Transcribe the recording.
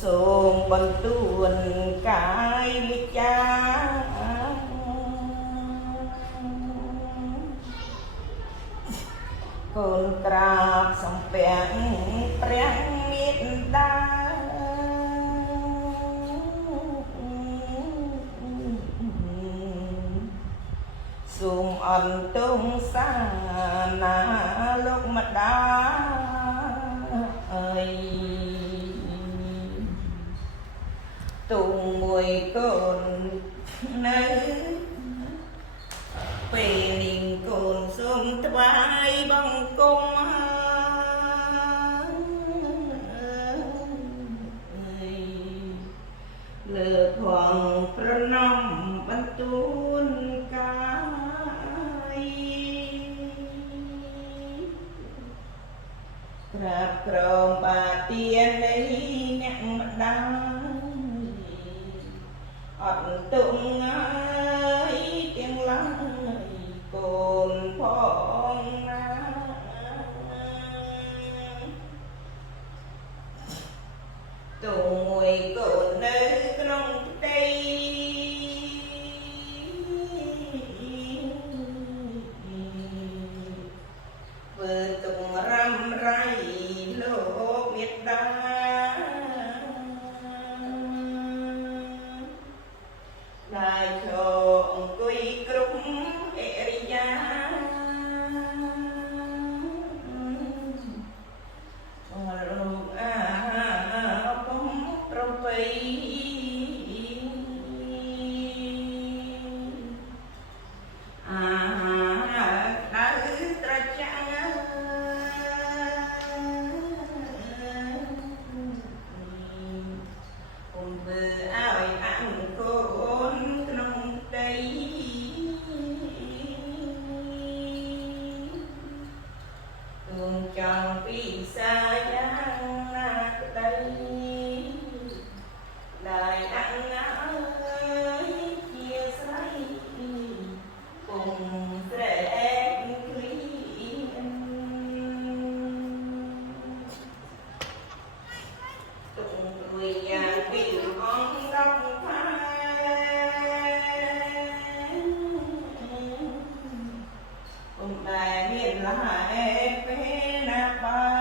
សូមបន្ទួនកាយវិចាកូនក្រាបសំពាំងព្រះមេត្តាសូមអន្តងសាណាលោកម្ដាយទុំមួយកូននៅពេលនេះកូនសូមថ្វាយបង្គំលើផងប្រណម្យបន្ទូនកាយក្រាបក្រមបាទាននៃអ្នកម្ដាយអត់ទុំហើយទាំងឡាយកូនផងណាទុំមួយកូននៅក្នុងផ្ទៃធ្វើទុំរំរៃលោកមេត្តាได้โชអង្គុយគ្រប់អរិយាលោកអាពុំប្រពៃអាដៅត្រចាំងពុំធ្វើឲ្យអង្គូនក្នុងផ្ទៃទូនចង់ពីសាយ៉ាងណាក្ដីដែលអង្គអើយជាស្រីពុំស្រែកគ្លៀនទុំព្រួយយ៉ាងពីអង្គដល់ផាពុំដែលមានលហែពេលណាបា